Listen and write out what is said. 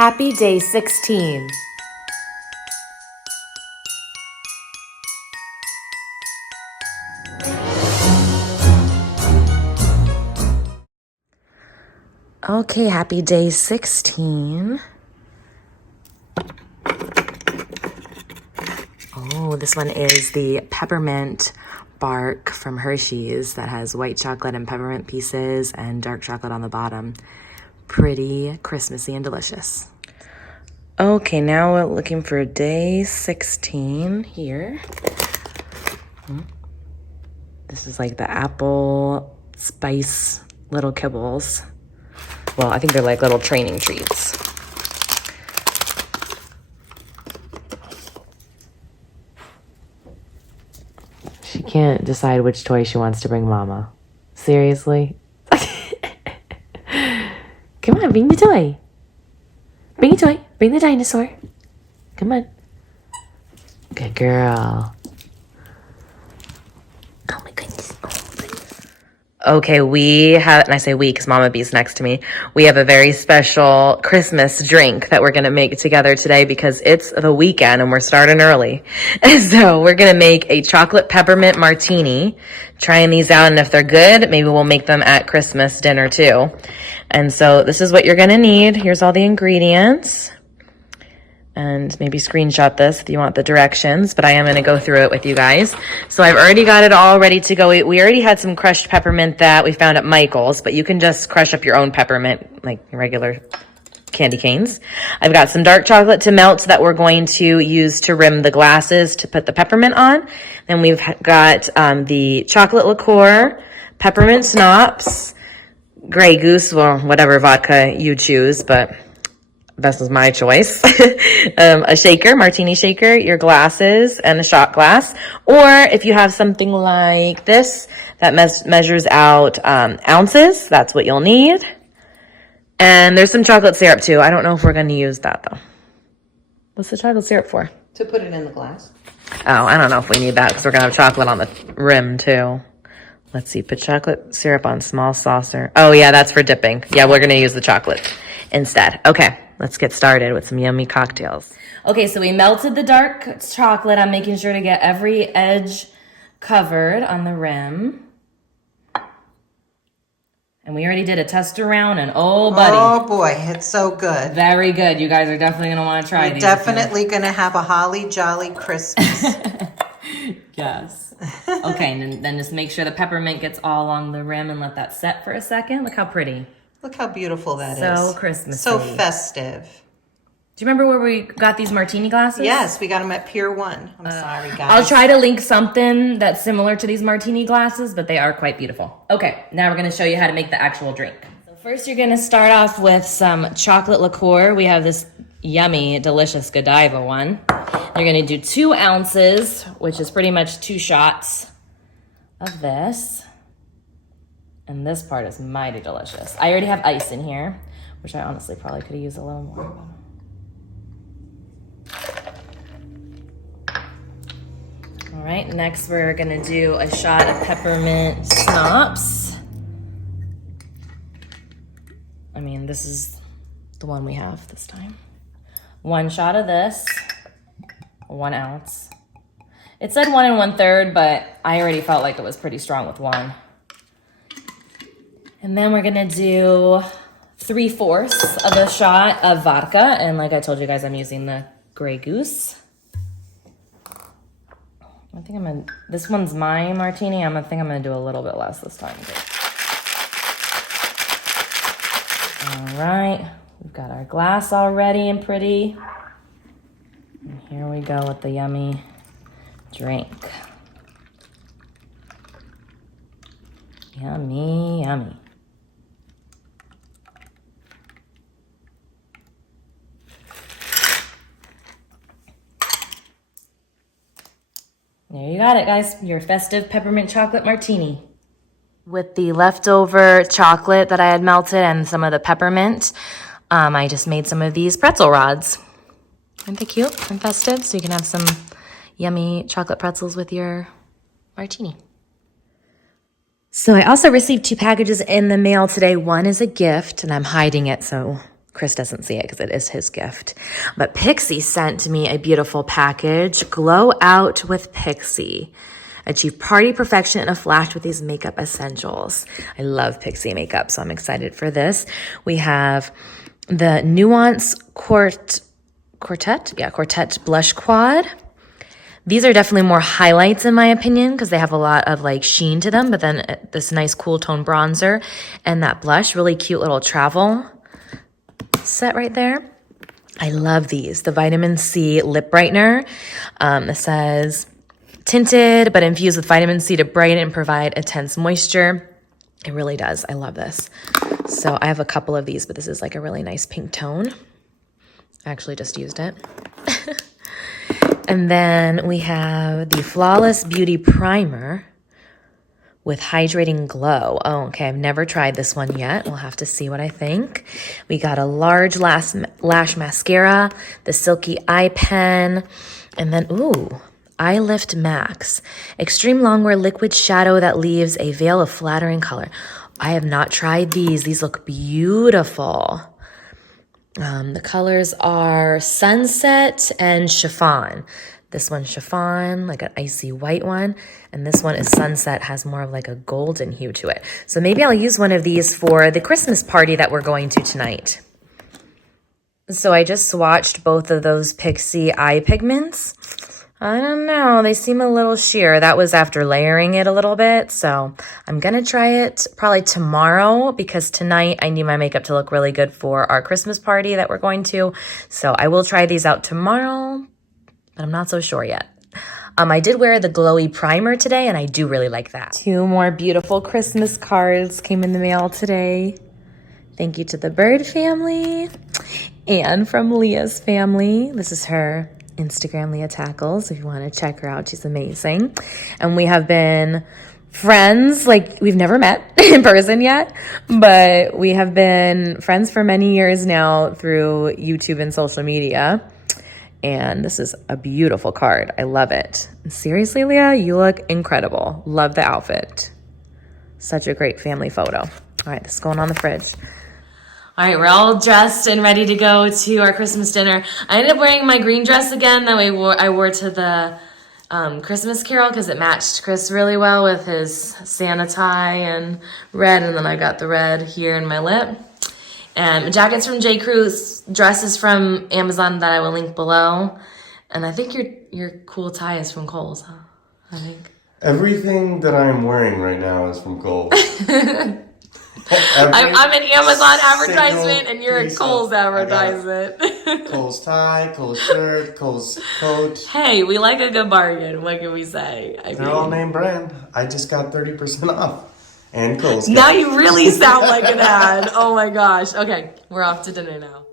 Happy day 16. Okay, happy day 16. Oh, this one is the peppermint bark from Hershey's that has white chocolate and peppermint pieces and dark chocolate on the bottom. Pretty Christmassy and delicious. Okay, now we're looking for day 16 here. This is like the apple spice little kibbles. Well, I think they're like little training treats. She can't decide which toy she wants to bring Mama. Seriously? Come on, bring the toy. Bring a toy. Bring the dinosaur. Come on. Good girl. Oh my goodness. Oh my goodness. Okay, we have, and I say we because Mama Bee's next to me. We have a very special Christmas drink that we're going to make together today because it's the weekend and we're starting early. And so we're going to make a chocolate peppermint martini. Trying these out, and if they're good, maybe we'll make them at Christmas dinner too. And so this is what you're going to need. Here's all the ingredients. And maybe screenshot this if you want the directions, but I am going to go through it with you guys. So I've already got it all ready to go. We already had some crushed peppermint that we found at Michael's, but you can just crush up your own peppermint, like regular candy canes. I've got some dark chocolate to melt that we're going to use to rim the glasses to put the peppermint on. Then we've got the chocolate liqueur, peppermint schnapps, Grey Goose, well, whatever vodka you choose, but this was my choice. A shaker, martini shaker, your glasses, and a shot glass. Or if you have something like this that measures out ounces, that's what you'll need. And there's some chocolate syrup too. I don't know if we're going to use that though. What's the chocolate syrup for? To put it in the glass. Oh, I don't know if we need that because we're going to have chocolate on the rim too. Let's see, put chocolate syrup on small saucer. Oh yeah, that's for dipping. Yeah, we're going to use the chocolate instead. Okay, let's get started with some yummy cocktails. Okay, so we melted the dark chocolate. I'm making sure to get every edge covered on the rim. And we already did a test around, and oh, buddy. Oh, boy, it's so good. Very good. You guys are definitely going to want to try these. Definitely going to have a holly jolly Christmas. Yes. Okay, and then just make sure the peppermint gets all along the rim and let that set for a second. Look how pretty. Look how beautiful that is. So Christmassy. So festive. Do you remember where we got these martini glasses? Yes, we got them at Pier 1. I'm sorry, guys. I'll try to link something that's similar to these martini glasses, but they are quite beautiful. Okay, now we're going to show you how to make the actual drink. So first you're going to start off with some chocolate liqueur. We have this yummy, delicious Godiva one. You're going to do 2 ounces, which is pretty much 2 shots of this. And this part is mighty delicious. I already have ice in here, which I honestly probably could have used a little more. All right, next we're gonna do a shot of peppermint schnapps. I mean, this is the one we have this time. 1 shot of this, 1 ounce. It said 1 1/3, but I already felt like it was pretty strong with 1. And then we're gonna do 3/4 of a shot of vodka. And like I told you guys, I'm using the Grey Goose. I think this one's my martini. I think I'm gonna do a little bit less this time. All right, we've got our glass all ready and pretty. And here we go with the yummy drink. Yummy, yummy. There you got it, guys. Your festive peppermint chocolate martini. With the leftover chocolate that I had melted and some of the peppermint, I just made some of these pretzel rods. Aren't they cute and festive? So you can have some yummy chocolate pretzels with your martini. So I also received 2 packages in the mail today. One is a gift, and I'm hiding it so Chris doesn't see it because it is his gift. But Pixie sent me a beautiful package. Glow Out with Pixie. Achieve party perfection in a flash with these makeup essentials. I love Pixie makeup, so I'm excited for this. We have the Nuance Quartet Blush Quad. These are definitely more highlights in my opinion because they have a lot of like sheen to them, but then this nice cool tone bronzer and that blush, really cute little travel set right there. I love these. The Vitamin C Lip Brightener. It says tinted but infused with vitamin C to brighten and provide intense moisture. It really does. I love this. So I have a couple of these, but this is like a really nice pink tone. I actually just used it. And then we have the Flawless Beauty Primer with Hydrating Glow. Oh, okay. I've never tried this one yet. We'll have to see what I think. We got a large lash mascara, the Silky Eye Pen, and then, ooh, Eye Lift Max. Extreme Longwear Liquid Shadow that leaves a veil of flattering color. I have not tried these. These look beautiful. The colors are Sunset and Chiffon. This one's Chiffon, like an icy white one. And this one is Sunset, has more of like a golden hue to it. So maybe I'll use one of these for the Christmas party that we're going to tonight. So I just swatched both of those Pixie eye pigments. I don't know, they seem a little sheer. That was after layering it a little bit. So I'm gonna try it probably tomorrow because tonight I need my makeup to look really good for our Christmas party that we're going to. So I will try these out tomorrow, but I'm not so sure yet. I did wear the glowy primer today and I do really like that. 2 more beautiful Christmas cards came in the mail today. Thank you to the Bird family and from Leah's family. This is her Instagram, Leah Tackles, if you want to check her out. She's amazing. And we have been friends, like we've never met in person yet, but we have been friends for many years now through YouTube and social media. And this is a beautiful card. I love it. Seriously, Leah, you look incredible. Love the outfit. Such a great family photo. All right, this is going on the fridge. All right, we're all dressed and ready to go to our Christmas dinner. I ended up wearing my green dress again that I wore to the Christmas Carol because it matched Chris really well with his Santa tie and red, and then I got the red here in my lip. And my jacket's from J. Crew's, dresses from Amazon that I will link below. And I think your cool tie is from Kohl's, huh? I think. Everything that I'm wearing right now is from Kohl's. I'm an Amazon advertisement and you're a Kohl's advertisement. Kohl's tie, Kohl's shirt, Kohl's coat. Hey, we like a good bargain. What can we say? They're all name brand. I just got 30% off. And Kohl's. Now you really sound like an ad. Oh my gosh. Okay, we're off to dinner now.